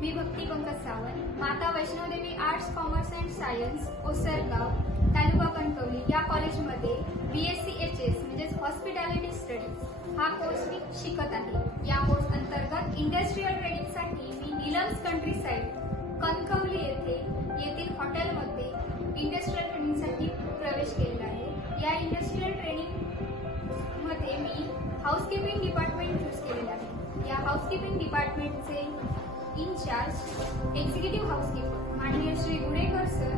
Me Bhakti Pankaj Sawant, Mata Vaishnodevi arts commerce and science Osargaon taluka Kankavli या कॉलेजमध्ये BSc HS म्हणजेच हॉस्पिटॅलिटी स्टडीज हा कोर्स मी शिकत आहे। या कोर्स अंतर्गत इंडस्ट्रियल ट्रेनिंगसाठी मी नीलम्स कंट्री साइड कणकवली येथील हॉटेलमध्ये इंडस्ट्रियल ट्रेनिंगसाठी प्रवेश केलेला आहे। या इंडस्ट्रियल ट्रेनिंग मध्ये मी हाऊसकीपिंग डिपार्टमेंट चूज केलेला आहे। या हाऊसकीपिंग डिपार्टमेंटचे इन्चार्ज एक्झिक्युटिव्ह हाऊसकीपर माननीय श्री गुडेकर सर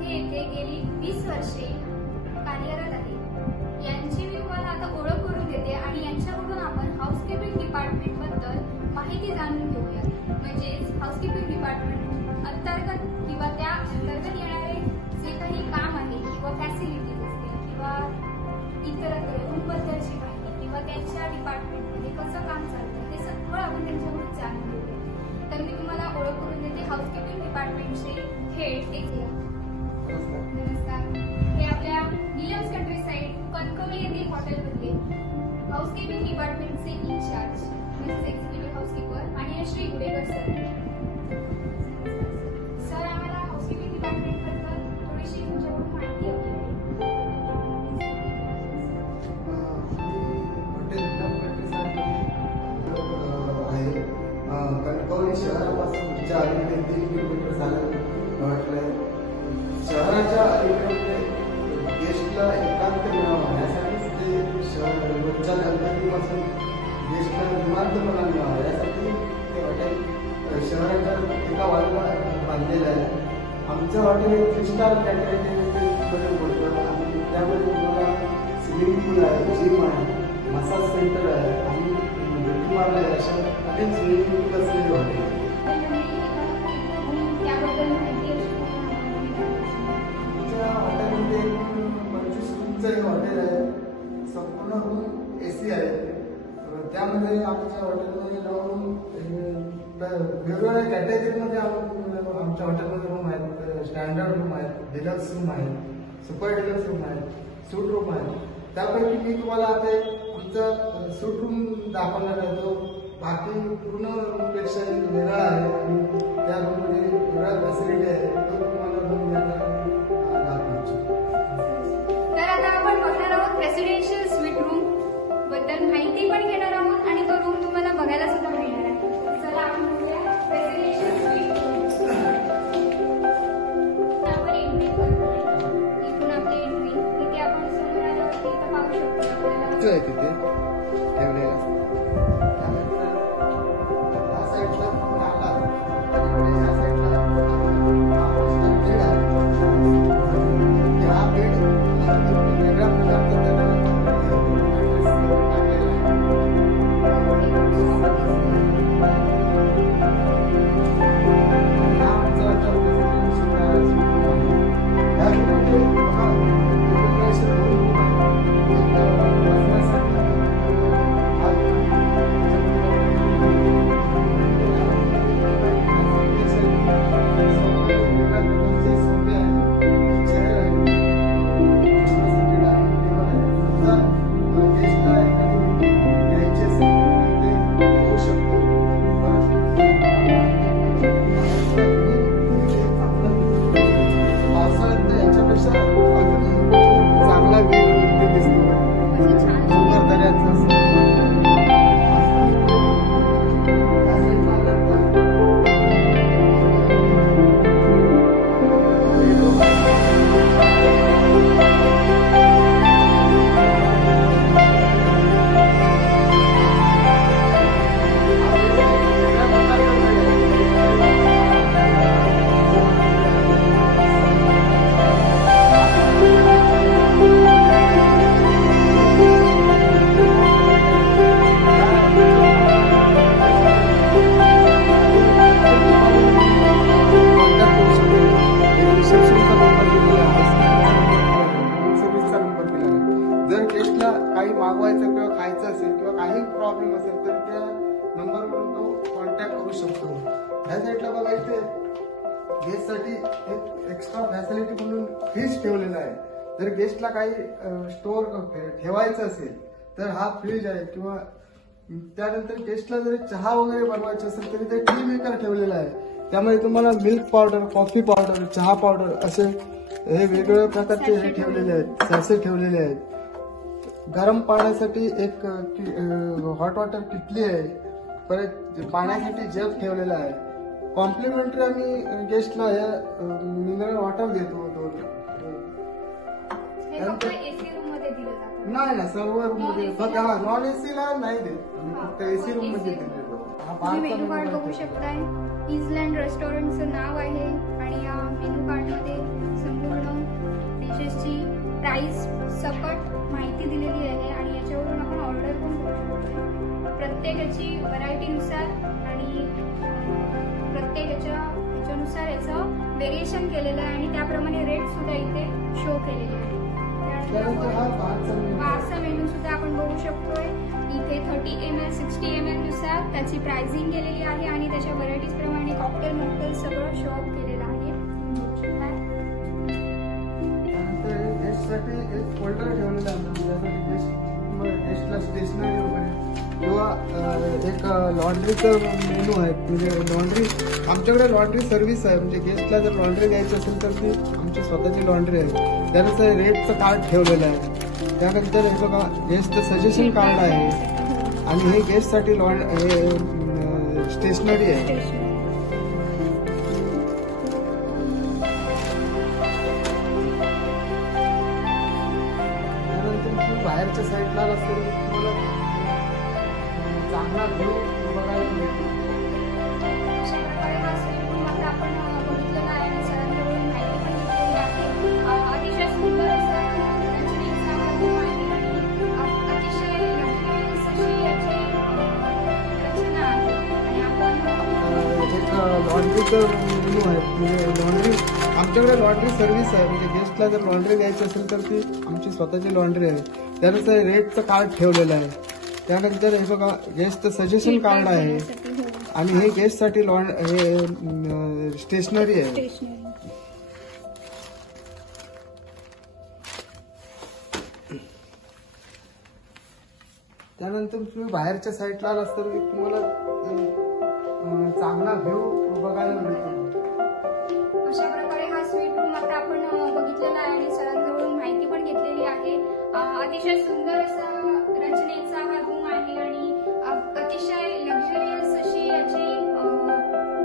हे येथे गेली 20 वर्षे कार्यरत आहे। यांची मी तुम्हाला आता ओळख करून देते आणि यांच्याकडून आपण हाऊसकीपिंग डिपार्टमेंट बद्दल माहिती जाणून घेऊया। म्हणजेच हाऊसकीपिंग डिपार्टमेंट अंतर्गत किंवा त्या अंतर्गत येणारे जे काही काम आहे किंवा फॅसिलिटीज असतील किंवा इतर रूमबद्दलची माहिती किंवा त्यांच्या डिपार्टमेंटमध्ये कसं काम चालतं ते सगळं आपण त्यांच्याकडून जाणून घेऊया। तर मी तुम्हाला ओळख करून देते हाऊसकीपिंग डिपार्टमेंटचे हेड नमस्कार, हे आपल्या नीलम्स कंट्री साइड कणकवली येथील हॉटेलमधले हाऊसकीपिंग डिपार्टमेंटचे इन्चार्ज म्हणजेच एक्झिक्युटिव्ह हाऊसकीपर आणि श्री गुडेकर सर। सर, आम्हाला हाऊसकीपिंग डिपार्टमेंट बद्दल थोडीशी तुमच्याकडून माहिती हवी आहे। कणकवली शहरापासून 4 ते 3 किलोमीटर झालं शहराच्या अलीकडे गेस्टला एकांत मिळावा यासाठीच ते शहर रोजच्या गणपतीपासून गेस्टला निवांतपणा मिळावा यासाठी ते हॉटेल शहराच्या एका बाजूला बांधलेलं आहे। आमचं हॉटेल एक 3 स्टार कॅटेगरीमध्ये पडतं आणि त्यामध्ये तुम्हाला स्विमिंग पूल आहे, जिम आहे, मसाज सेंटर आहे आणि ब्युटी पार्लर आहे, अशा अनेक स्विमिंग पूल असलेले हॉटेल आहे। हॉटेलमध्ये 25 रूमचं हॉटेल आहे, संपूर्ण रूम AC आहे। त्यामध्ये आमच्या हॉटेलमध्ये वेगवेगळ्या कॅटेगरीमध्ये आमच्या हॉटेलमध्ये रूम आहेत। स्टँडर्ड रूम आहेत, डिलक्स रूम आहेत, सुपर डिलक्स रूम आहेत, सूट रूम आहेत। त्यापैकी मी तुम्हाला आता एक आमचा सूट रूम दाखवणार आहे, तो बाकी पूर्ण रूमपेक्षा वेगळा आहे आणि त्या रूममध्ये वेगळ्या फॅसिलिटी आहे, तो तुम्हाला रूम दाखवायचा। तर आता आपण बघणार आहोत रेसिडेन्शियल स्वीट रूम बद्दल माहिती पण घेणार आहोत आणि तो रूम तुम्हाला बघायला सुद्धा मिळणार आहे। चला आपण बघूया रेसिडेन्शियल स्वीट रूम। आपण एंट्री करतोय, इथून आपली एंट्री, इथे आपण समोर आल्यावरती इथं पाहू शकतो आपल्याला तिथे ठेवलेला काही मागवायचं किंवा खायचं असेल किंवा काही प्रॉब्लेम असेल तर त्या नंबरवरून तो कॉन्टॅक्ट करू शकतो। ह्या साईडला बघा इथे गेस्टसाठी एक एक्स्ट्रा फॅसिलिटी म्हणून फ्रीज ठेवलेला आहे। जर गेस्टला काही स्टोअर ठेवायचं असेल तर हा फ्रीज आहे किंवा त्यानंतर गेस्टला जरी चहा वगैरे बनवायचा असेल तरी ते टी मेकर ठेवलेला आहे. त्यामध्ये तुम्हाला मिल्क पावडर, कॉफी पावडर, चहा पावडर असे हे वेगवेगळ्या प्रकारचे हे ठेवलेले आहेत, सॅसे ठेवलेले आहेत. गरम पाण्यासाठी एक हॉट वॉटर किटली आहे. परत पाण्यासाठी जग ठेवलेला आहे. कॉम्प्लिमेंटरी आम्ही गेस्टला हे मिनरल वॉटर देतो. हे फक्त एसी रूम मध्ये दिलं जातं. नाही सर्व रूम मध्ये, फक्त नॉन एसी ला नाही देत, फक्त एसी रूम मध्ये देतो. तुम्ही मेनू कार्ड बघू शकताय. इझलँड रेस्टॉरंटचं नाव आहे आणि या मेनू कार्ड मध्ये संपूर्ण डिशेसची प्राइस सकट माहिती दिलेली आहे आणि याच्यावरून आपण ऑर्डर पण करू शकतो. प्रत्येकाची व्हरायटीनुसार आणि ह्याच्यानुसार याचं व्हेरिएशन केलेलं आहे आणि त्याप्रमाणे रेट सुद्धा इथे शो केलेले आहे. बारचा मेनू सुद्धा आपण बघू शकतोय. इथे 30 ml 60 ml नुसार त्याची प्राइसिंग केलेली आहे आणि त्याच्या व्हरायटीज प्रमाणे कॉकटेल मॉकटेल सगळं शो अप केलेलं आहे. गेस्टसाठी एक फोल्डर ठेवलेला आहे, गेस्टला स्टेशनरी वगैरे किंवा एक लॉन्ड्रीचं मेनू आहे. म्हणजे लॉन्ड्री आमच्याकडे लॉन्ड्री सर्व्हिस आहे. म्हणजे गेस्टला जर लॉन्ड्री द्यायची असेल तर ती आमची स्वतःची लॉन्ड्री आहे. त्यानुसार रेटचं कार्ड ठेवलेलं आहे. त्यानंतर हे बघा गेस्टचं सजेशन कार्ड आहे आणि हे गेस्टसाठी स्टेशनरी आहे. बाहेरच्या साईडला असतं तुम्हाला चांगला व्ह्यू बघायला मिळतो. अशा प्रकारे हा स्वीट रूम आता आपण बघितलेला आहे आणि सरांकडून माहिती पण घेतलेली आहे. अतिशय सुंदर असा रचनेचा हा रूम आहे आणि अतिशय लक्झरियस अशी याची रचना आहे आणि आपण एक लॉन्ड्रीचं मेनू आहे. म्हणजे लॉन्ड्री आमच्याकडे लॉन्ड्री सर्व्हिस आहे. म्हणजे गेस्टला जर लॉन्ड्री द्यायची असेल तर ती आमची स्वतःची लॉन्ड्री आहे. त्यानुसार रेटचं कार्ड ठेवलेलं आहे. त्यानंतर हे बघा गेस्टचं सजेशन कार्ड आहे आणि हे गेस्टसाठी स्टेशनरी आहे. त्यानंतर तुम्ही बाहेरच्या साईडला असतं तुम्हाला चांगला व्ह्यू बघायला मिळतो. अशा प्रकारे हा स्वीट रूम आता आपण बघितलेला आहे आणि सरांजवळून माहिती पण घेतलेली आहे. अतिशय सुंदर असा रचनेचा हा रूम आहे आणि अतिशय लक्झरियस अशी याची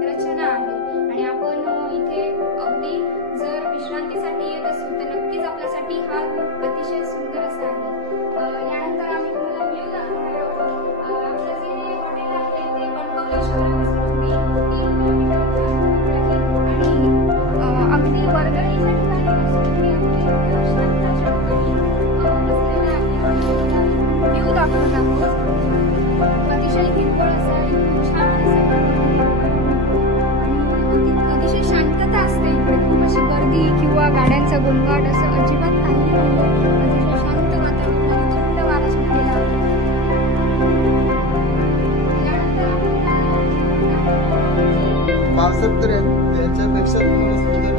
रचना आहे आणि आपण इथे अगदी जर विश्रांतीसाठी येत असू तर नक्कीच आपल्यासाठी हा रूम अतिशय सुंदर असा आहे. यानंतर आम्ही तुम्हाला व्ह्यू दाखवणार आहोत. आपलं जे हॉटेल आहे ते कणकवली शहरापासून आणि अगदी वर्गणीच्या ठिकाणी नसून तुम्ही अगदी शांत व्ह्यू दाखवत आहोत. अतिशय हिरवळ असा छान अतिशय शांतता असते इकडे. खूप अशी गर्दी किंवा गाड्यांचा गोंगाट असं अजिबात काही नाही. अतिशय शांत वातावरण, थंड वारा सुटलेला आहे. पावसात तर याच्यापेक्षा तुम्हाला सुंदर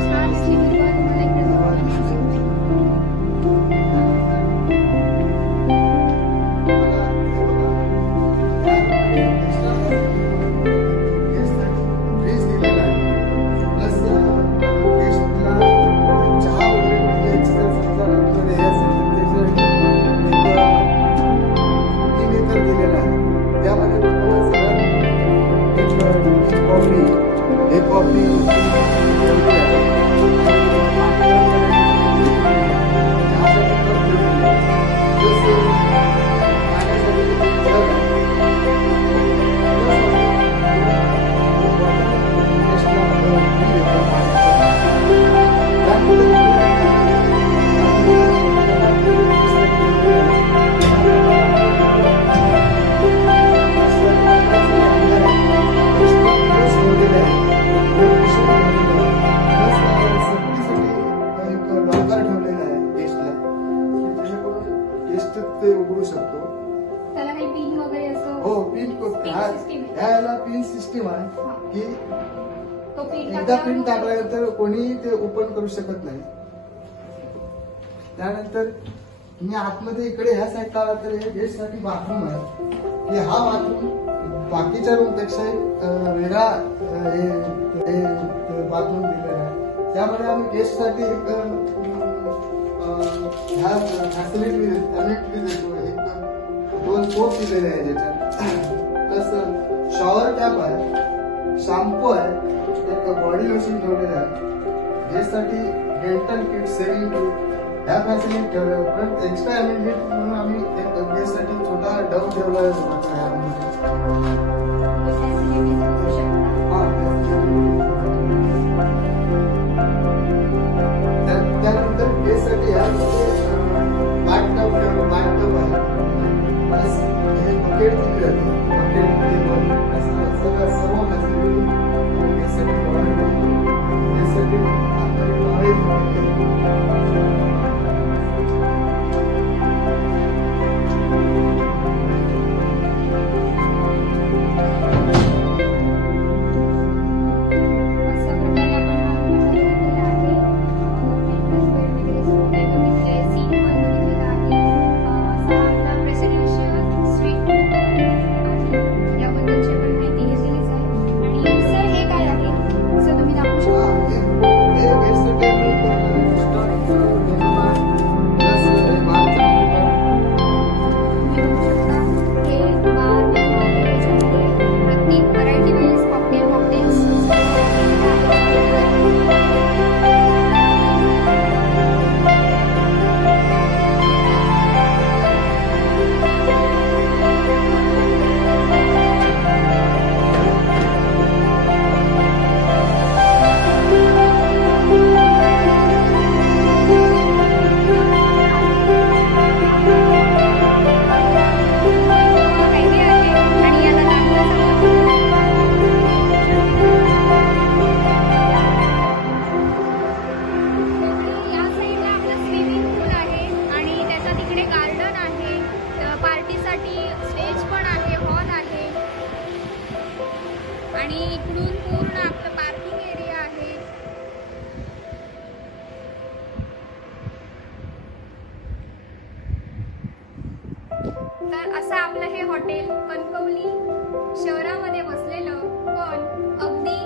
छान अशी हिरवळ तुम्हाला इकडे बघायला मिळते. ते उघडू शकतो. त्याला काही पिन वगैरे असं हो पिन ह्याला पिन सिस्टीम आहे की तो पिन एकदा पिन टाकल्यानंतर कोणी ते ओपन करू शकत नाही. त्यानंतर तुम्ही आतमध्ये इकडे ह्या साईडला आला तर हे गेस्टसाठी बाथरूम आहे. की हा बाथरूम बाकीच्या रूम पेक्षा एक वेगळा बाथरूम दिलेला आहे. त्यामध्ये आम्ही गेस्टसाठी एक ह्या फॅसिलिटी देतो. एक 2 सोप दिलेले आहे ज्याच्यात, प्लस शॉवर कॅप आहे, शॅम्पू आहे, एक बॉडी लोशन ठेवलेलं आहे. गेस्टसाठी डेंटल किट, सेविंग किट ह्या फॅसिलिटी ठेवल्या. पण एक्स्ट्रा अमेनिटी म्हणून आम्ही एक गेस्टसाठी छोटा डव ठेवला आहे. त्यानंतर गेस्टसाठी बाथटब आहे, हे बकेट दिली जाते. बकेट टेबल सर्व फॅसिलिटी गेस्टसाठी प्रोव्हाइड करतो. गेस्टसाठी स्टेज पण आहे, हॉल आहे आणि इकडून पूर्ण आपलं पार्किंग एरिया आहे. तर असं आपलं हे हॉटेल कणकवली शहरामध्ये बसलेलं, पण अगदी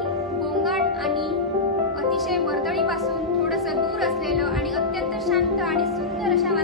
गोंगाट आणि अतिशय वर्दळीपासून थोडंसं दूर असलेलं आणि अत्यंत शांत आणि सुंदर अशा